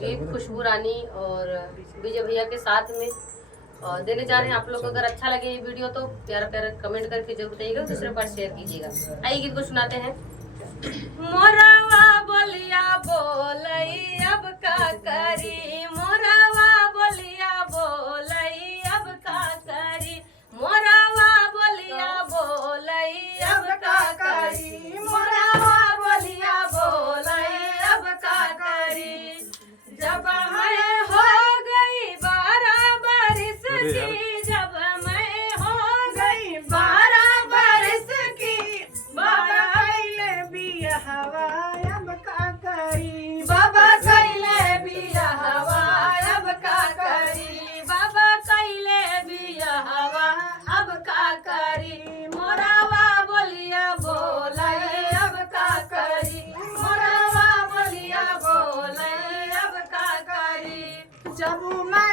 गीत खुशबू रानी और विजय भैया के साथ में देने जा रहे हैं। आप लोग को अगर अच्छा लगे ये वीडियो तो प्यारा प्यारा कमेंट करके जरूर बताइएगा, दूसरे पर शेयर कीजिएगा। आइए गीत को सुनाते हैं। मोरावा बोलिया बोलई अब का करी, मोरावा बोलिया बोलई अब का करी, मोरावा बोलिया बोलई अब का करी, मोरावा बोलिया बोलई अब का करी। जब मैं हो गई 12 बरस की, जब मैं हो गई 12 बरस की, बाबा कैले बियाहवा अब का करी, बाबा कैले बियाहवा अब का करी, बाबा कैले बियाहवा अब का करी। मोरावा बोलिया बोलई अब का करी, मोरावा बोलिया बोलई अब का करी। जब मैं